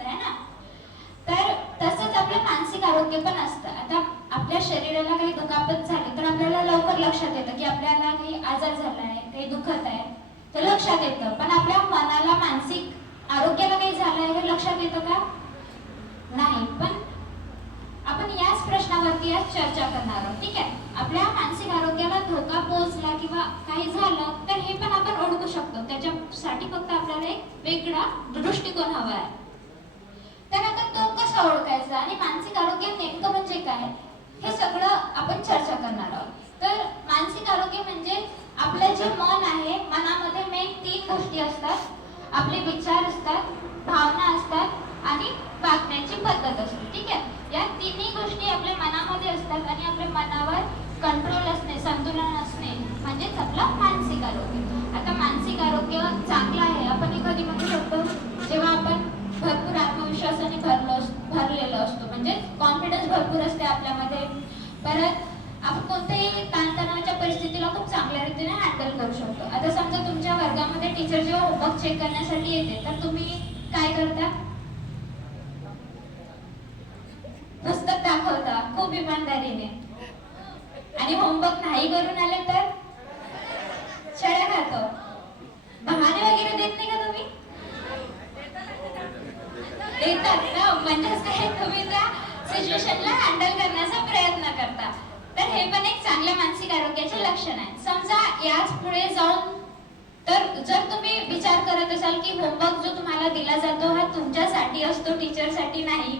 आहे ना. तर तसंच आपलं मानसिक आरोग्य पण असतं. आता आपल्या शरीराला काही दुखापत झाली तर आपल्याला लवकर लक्षात येतं की आपल्याला काही आजार झाला आहे, काही दुखत आहे, ते लक्षात येतं. पण आपल्या मनाला, मानसिक आरोग्याला काही झालं आहे हे लक्षात येतं का? नाही. पण आपण याच प्रश्नावरती आज चर्चा करणार आहोत. ठीक आहे. आपल्या मानसिक आरोग्याला धोका पोहोचला किंवा काही झालं तर हे पण आपण ओळखू शकतो. त्याच्यासाठी फक्त आपल्याला एक वेगळा दृष्टिकोन हवा आहे. तर आता तो कसा ओळखायचा आणि मानसिक आरोग्य नेमकं म्हणजे काय हे सगळं आपण चर्चा करणार आहोत. तर मानसिक आरोग्य म्हणजे आपलं जे मन आहे, मनामध्ये मेन 3 गोष्टी असतात. आपले विचार असतात, भावना असतात आणि वागण्याची पद्धत असते. ठीक आहे. या तिन्ही गोष्टी आपल्या मनामध्ये असतात आणि आपल्या मनावर कंट्रोल असणे, संतुलन असणे म्हणजेच आपलं मानसिक आरोग्य. आता मानसिक आरोग्य चांगलं आहे आपण कधी म्हणू शकतो जेव्हा आपण भरपूर आत्मविश्वासाने भरलेलो असतो, म्हणजे कॉन्फिडन्स भरपूर असते आपल्यामध्ये. परत आपण कोणत्याही ताणतणावाच्या परिस्थितीला खूप चांगल्या रीतीने हँडल करू शकतो. आता समजा तुमच्या वर्गामध्ये टीचर जेव्हा होमवर्क चेक करण्यासाठी येते तर तुम्ही काय करता? पुस्तक दाखवता खूप इमानदारीने. आणि होमवर्क नाही करून आले तर छड्या खातो. बहाणे वगैरे देत नाही का तुम्ही? देतात ना. म्हणजेच काय, तुम्ही त्या सिच्युएशनला हँडल करण्याचा प्रयत्न करता. तर हे पण एक चांगल्या मानसिक आरोग्याचे लक्षण आहे. समजा याच पुढे जाऊन तर जर तुम्ही विचार करत असाल की होमवर्क जो तुम्हाला दिला जातो हा तुमच्यासाठी असतो, टीचरसाठी नाही,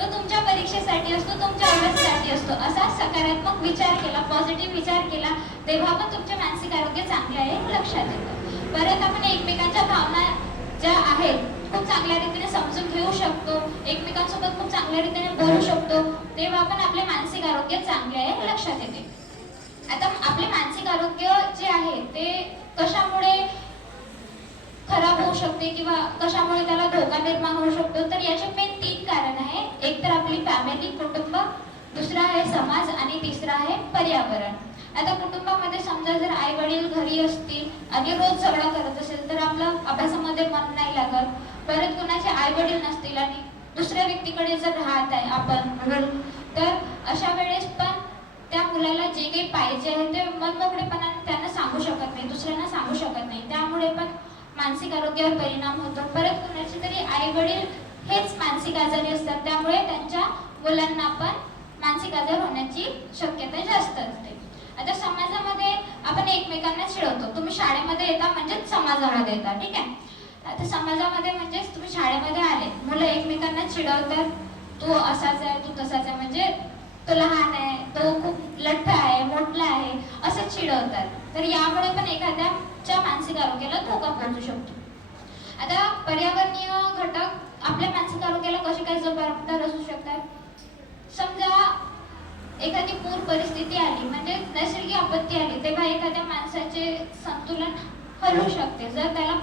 तो तुमच्या परीक्षेसाठी असतो, तुमच्या अभ्यासासाठी असतो, असा सकारात्मक विचार केला, पॉझिटिव्ह विचार केला, तेव्हा पण तुमचे मानसिक आरोग्य चांगले आहे हे लक्षात येतं. परत आपण एकमेकांच्या भावना ज्या आहेत खूप चांगल्या रीतीने समजून घेऊ शकतो, एकमेकांसोबत खूप चांगल्या रीतीने बोलू शकतो, तेव्हा पण आपले मानसिक आरोग्य चांगले आहे हे लक्षात येते. आता आपले मानसिक आरोग्य जे आहे ते कशामुळे खराब होऊ शकते किंवा कशामुळे त्याला धोका निर्माण होऊ शकतो, तर याचे मेन 3 कारण आहे. एक तर आपली फॅमिली, कुटुंब, दुसरा आहे समाज आणि तिसरा आहे पर्यावरण. आता कुटुंबामध्ये समजा जर आई वडील घरी असतील आणि रोज झगडा करत असेल तर आपलं अभ्यासामध्ये मन नाही लागत. परत कुणाचे आई वडील नसतील आणि दुसऱ्या व्यक्तीकडे जर राहत आहे आपण, तर अशा वेळेस पण त्या मुलाला जे काही पाहिजे आहे ते मनमोकळेपणाने त्यांना सांगू शकत नाही, दुसऱ्यांना सांगू शकत नाही. त्यामुळे पण मानसिक आरोग्यावर परिणाम होतो. परत कुणाचे तरी आई वडील हेच मानसिक आजारी असतात, त्यामुळे त्यांच्या मुलांना पण मानसिक आजार होण्याची शक्यता जास्त असते. आता समाजामध्ये आपण एकमेकांना चिडवतो. तुम्ही शाळेमध्ये येता म्हणजेच समाजामध्ये येता. ठीक आहे. आता समाजामध्ये म्हणजेच तुम्ही शाळेमध्ये आले, मुलं एकमेकांना चिडवतात, तू असाच आहे, तू तसाच आहे, म्हणजे तो लहान आहे, तो खूप लठ्ठ आहे, मोठला आहे, असं चिडवतात. तर यामुळे पण एखाद्याच्या मानसिक आरोग्याला धोका पोहोचू शकतो. आता पर्यावरणीय घटक आपल्या मानसिक आरोग्याला कसे काय जबाबदार असू शकतात? समजा एखादी पूर परिस्थिती आली, म्हणजे नैसर्गिक आपत्ती आली, तेव्हा एखाद्या माणसाचे संतुलन हलू शकते. जर त्याला